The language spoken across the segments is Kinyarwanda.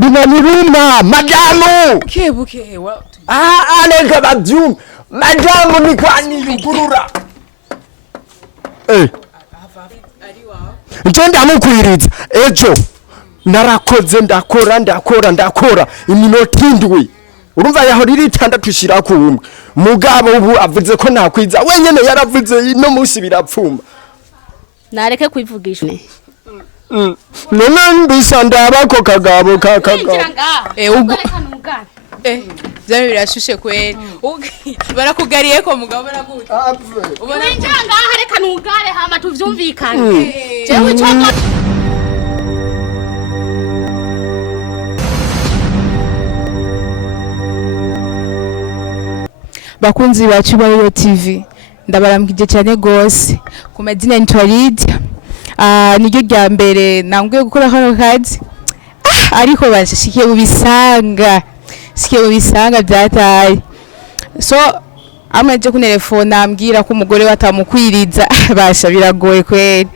binaniruma madamu buke wa aneka bavyum madamu ni kwani yugurura nje ndamukwiriza ejo narakoze ndakora iminota indwi urumva yaho riri 6 shira ku umwe mugabo ubu avuze ko nakwiza wenyene yaravuze no musi birapfuma nareke kwivugisha none mbisa ndabako kagabo Zami birashushe kweli. Barakugariye ko mugabo baraguye. Ubona njanga hareka nugare hama tuvyumvikane. Jewe cyoko Bakunzi bacu ba YOSE TV ndabaramukije cyane gose ku madina Ntwaride niryo rya mbere nanguye gukora hano kazi ariko bashikiye ubisanga byataye so amaje kunelefona ambwira ko umugore watamukwiriza basha biragoye kweli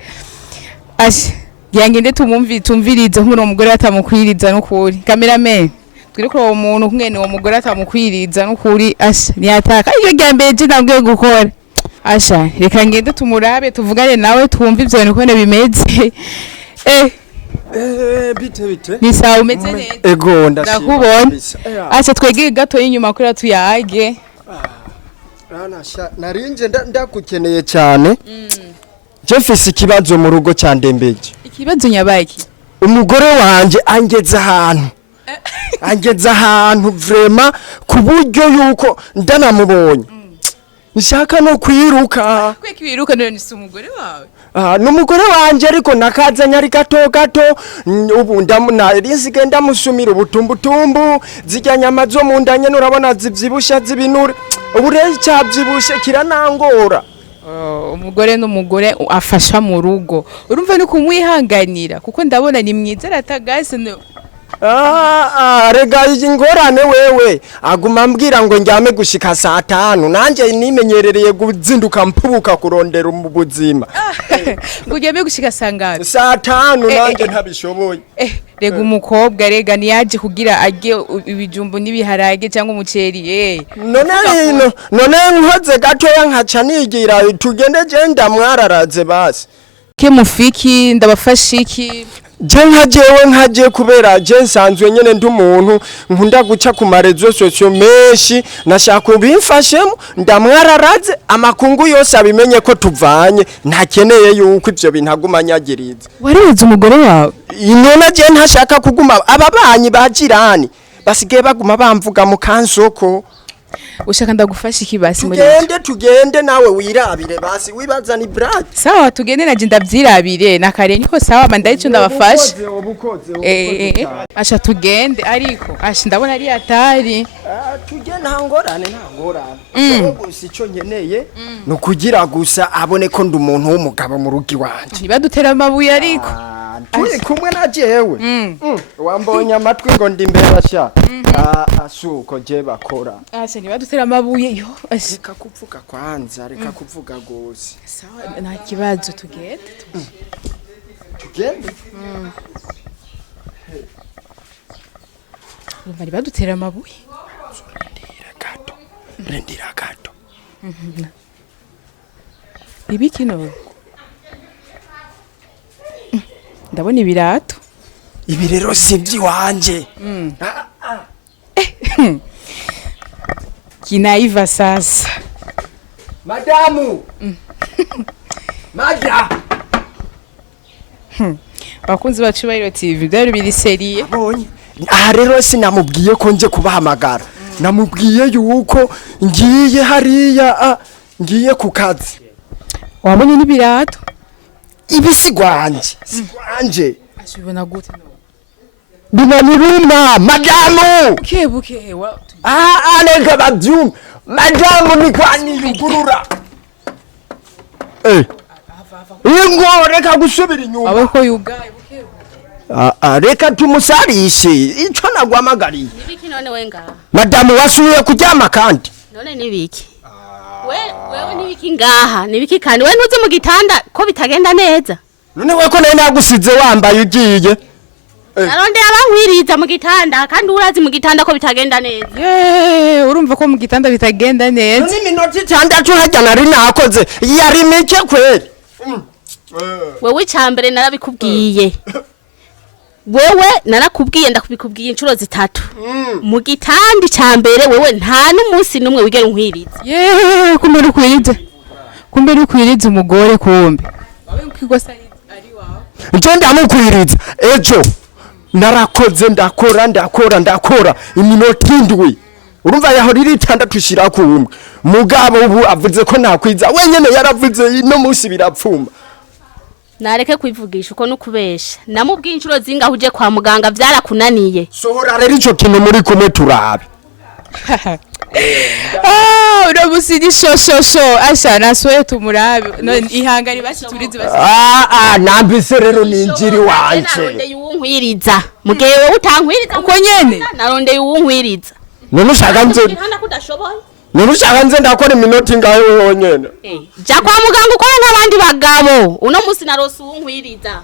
yangende tumvirize nk'uno umugore watamukwiriza n'ukuri cameraman twiriko uwo muntu nkene uwo mugore atamukwiriza n'ukuri niyataka iyo ryambere je nanguye gukora reka ngende tumurabe tuvugane nawe twumve ivyo bintu kwene bimeze bite ni sawa umeze neza ego ndakubona twegeye gato y'inyuma kuri tuyage narinje ndakukeneye cyane je mfise ikibazo mu rugo cyandembeje ikibazo nyabaki umugore wanje angeza ahantu vraiment ku buryo yuko ndanamubonye nshaka no kwiruka kwiruka none si umugore wawe numugore wanje ariko nakazanya ari gato ubu ndamunarinsige ndamusumira ubutumbutumbu zijya nyama zo mu ndanye urabona zivyibusha zibinure ubu rero cyavyibushe kiranangora umugore n'umugore afasha mu rugo urumva no kumwihanganira kuko ndabona ni mwiza ratagase rega ingorane wewe aguma ambwira ngo njyame gushika 5 nanje nimenyerereye guzinduka mpubuka kurondera mu buzima ngujyame gushika sangana 5 nanje ntabishoboye rega umukobwa rega niyaje kugira ajye ibijumbu nibiharage cyangwa umuceri none nkoze gato yankaca nigira tugende je ndamwararaze basi ke mufiki ndabafashiki nkaje kubera je nsanzwe nyene ndi umuntu nkunda guca ku marezo socio menshi nashaka ubimfashemo ndamwararaze amakungu yose abimenye ko tuvanye ntakeneye yuko ivyo bintagumanyagiriza warize umugore wawe inona je ntashaka kuguma ababanyi bajirani basigaye baguma bamvuga mu kansoko ushaka ndagufasha ikibasi muri tugende nawe wirabire basi wibazani brad sawa tugende naje ndavyirabire nakare niko sawa mandayico ndabafasha tugende ariko ndabona ari atari tugende ntangorane gusa ico nkeneye no kugira gusa abone ko ndi umuntu w'umugabo mu rugi wanje nibadutera amabuye ariko turi kumwe na jewe wambonye amatwi ngo ndi mbera sha asuko je bakora nibadutera amabuye yo reka kuvuga kwanza reka kuvuga gose sawa nta kibazo tugende bari badutera amabuye rendira gato ibiki no ndabona ibirato ibi rero sivyi wanje kinaiva sasa madamu maja bakunzi bacu ba YOSE TV byari biri serie abonye rero sinamubwiye ko nje kubahamagara namubwiye yuko ngiye hariya ngiye ku kazi wabonye n'ibirato ibisigwanje ashibona gute no binaniruma madamu buke wa aneka bavyum madamu ni kwani yugurura reka gusubira inyuma abako yugaye buke reka tumusarishe ico nagwamagariye nibiki none wenga madamu wasuye kuryama kandi none nibiki wewe nibiki ngaha nibiki kandi we ntuze mu gitanda ko bitagenda neza none we ko nagusize wambaye ugiye narondeye abankwiriza mu gitanda kandi urazi mu gitanda ko bitagenda neza. Urumva ko mu gitanda bitagenda neza. Ni minota 6 hajya nari nakoze yari mike kweli. Wewe icambere narabikubwiye. Wewe narakubwiye ndakubikubwiye inshuro 3. Mu gitanda icambere wewe nta n'umunsi numwe wigera unkwiriza. Kumbe ukwiriza umugore kumbe. Wawe ukigosa ari wawe. Nje ndamukwiriza ejo narakoze ndakora iminota 7. Urumva yaho riri 6 shira kumwe. Mugabo ubu avuze ko nakwiza wenyene yaravuze no munsi birapfuma. Nareke kwivugisha uko nukubesha. Namubwiye inshuro zinga uje kwa muganga vyarakunaniye. Sohora rero ico kintu muri kumwe turabe. Urabusiri shosho asha naswe tumurabe none ihangari bashiturize basi. Nambise rero ninjiri wanje. Narondeye uwunkwiriza. Mugihe wowe utankwiriza uko nyene. Narondeye uwunkwiriza. None ushaka nze. Handa kudashoboye. None ushaka nze ndakora iminota ingahe wonyene. Ja kwa muganga ukora nk'abandi bagabo. Uno musi narose uwunkwiriza.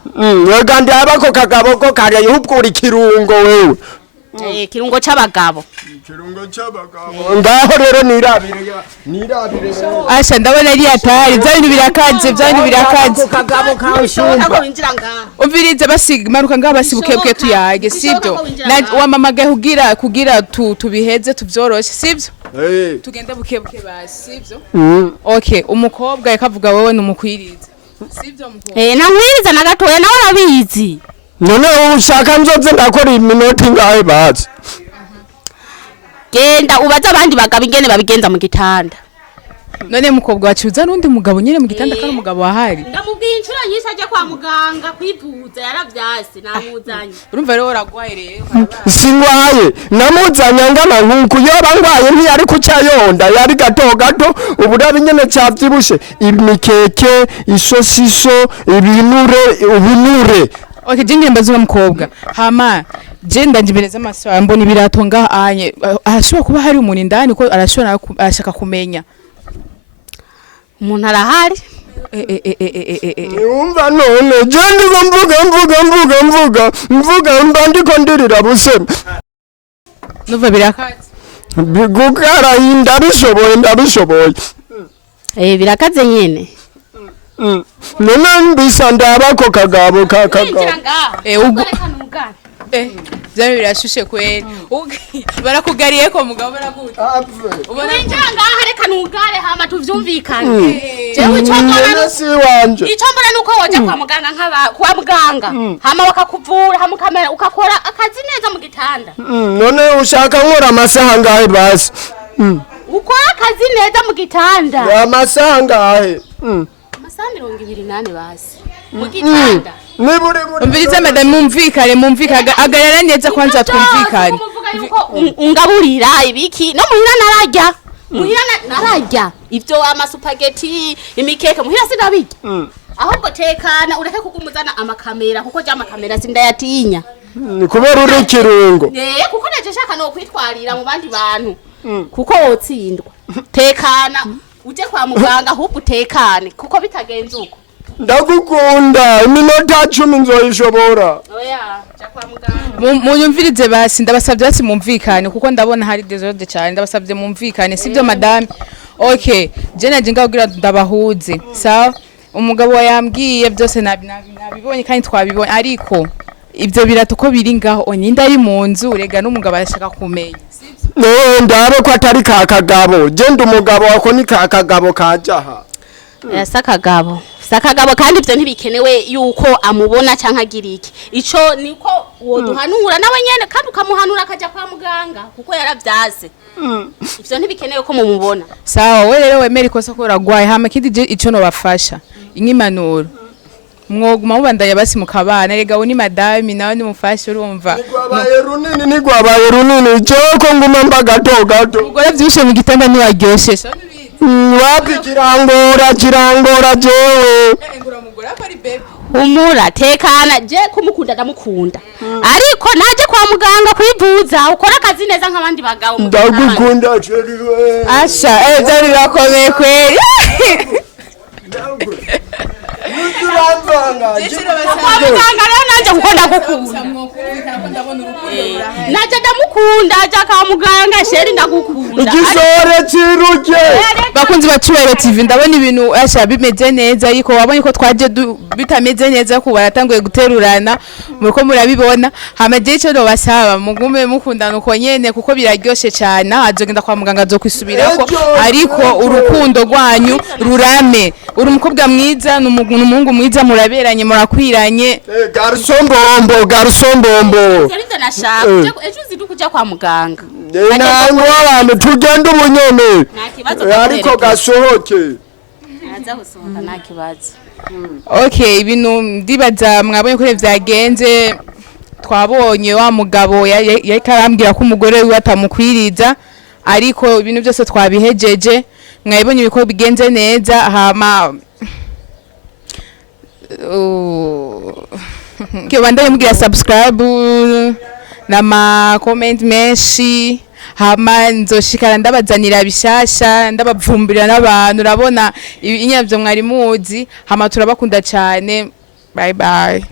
Wegandi abako kagabo ko kare yubwo kirungo wewe. Kirungo c'abagabo. Kirungo c'abagabo. Ngaho rero nirabire. Asha ndabona ari atari byari birakaze kagabo kashumba. Umvirize basimaruka ngaho basibuke tuyage sibyo wamamagaye kugira tubiheze tuvyoroshe sibyo tugende buke basi sibyo okay umukobwa yakavuga wewe numukwiriza sibyo mukobwa nankwiriza na gatoya nawe arabizi. None ushaka nzoze ndakora iminota ingahe bazi. Genda ubaza abandi bagabo ingene babigenza mu gitanda. None mukobwa wacuza nundi mugabo nyene mu gitanda kandi umugabo wahari. Ndamubwiye inshuro nyinshi aje kwa muganga kwivuza yaravyase namuzanye. Urumva rero uragwaye rero. Singwaye namuzanye ngana nkuko yoba ngwaye ntiyari kucyayonda yari gato uburabe nyene cyavyibushe imikeke isosiso ubunure. Okay jinge mbazo mukobwa hama jenda njibereza amaso mbona ibirato ngahanye ashobora kuba hari umuntu indani ko arashaka kumenya umuntu arahari. Umva none jendi mvuga mbandiko ndirira busema nuva birakaze bigukara ndabishoboye birakaze nyene. None mbisa ndabako kagabo byari birashushe kweli barakugariye ko mugabo baraguta ubona ngaha reka nugare hama tuvyumvikane. Jewe icombora nuko woje kwa muganga kwa muganga hama bakakuvura hama kamera ukakora akazi neza mu gitanda. None ushaka nkora amasaha ngahe basi ukora akazi neza mu gitanda amasaha ngahe amasaha 28 basi mu gitanda. Umviriza madame mumvikane agarara neza kwanza twumvikane. Ungaburira ibiki no muhira nararya ivyo amasupageti imikeke muhira sinabirya. Ahubwo tekana ureke kugumuzana amakamera kuko je amakamera sindayatinya. Ni kubera uri kirungo. Kuko naje shaka no kwitwarira mu bandi bantu. Kuko wotsindwa. Tekana uje kwa muganga ahubwo utekane kuko bitagenze uko. Ndagukunda iminota 10 nzoyishobora. Oya ja kwa muganga. Munyumvirize basi ndabasabye basi mumvikane kuko ndabona hari desordre cyane ndabasabye mumvikane sibyo madame. Okay je naje ngagira ndabahuze sawa umugabo yambwiye byose nabibonye kandi twabibonye ariko ibyo birato ko biri ngaho onyinda ari mu nzu rega n'umugabo arashaka kumenya sibyo ndabe ko atari kakagabo je ndumugabo wako ni kakagabo kajaha. Sakagabo kandi ivyo ntibikenewe yuko amubona canka giriki. Ico niko woduhanura nawe nyene kandi ukamuhanura akaja kwa muganga kuko yaravyase. Ivyo ntibikenewe ko mumubona. Sawa we rero wemera ikosa ko ragwaye hama kidi ico no bafasha. Inyimanuro. Mwoguma mubandanya basi mukabana rega woni madame nawe ni mufasha urumva. Nigwabaye runini joko nguma mbagato. Ugora vyushe mu gitanda ni waryoshe. Wapi kirangora jewe. Humura tekana je kumukunda ndamukunda. Ariko naje kwa muganga kwivuza ukora akazi neza nk'abandi bagabo. Ndagukunda cheriwe. Asha byari birakomeye kweli. Muganga rero nanje kuko ndagukunda. Naje ndamukunda aja kwa muganga sheri ndagukunda. Igisore ciruke. Bakunzi bacuwere TV ndabona ibintu asha bimeze neza ariko wabonye ko twaje bitameze neza ko baratanguye guterurana muriko murabibona hamaje ico no basaba mugume mukundana uko nyene kuko biraryoshe cyane azogenda kwa muganga azokwisubirako ariko urukundo rwanyu rurame uri umukobwa mwiza n'umuhungu mwiza muraberanye murakwiranye garusombombo Kariza nashaka ejo zidukuja kwa muganga. nango abantu tugenda ubunyene Nta kibazo ariko gasohoke naza gusohoka nta kibazo. Okay ibintu ndibaza mwabonye ko vyagenze twabonye wa mugabo yariko arambwira ko umugore wiwe atamukwiriza ariko ibintu byose twabihejeje mwabonye biko bigenze neza hama Kibanda mugira subscribe nama comment menshi hama nzoshikara ndabazanira bishasha ndabavumbira n'abantu urabona inyavyo mwari muzi hama turabakunda cyane bye bye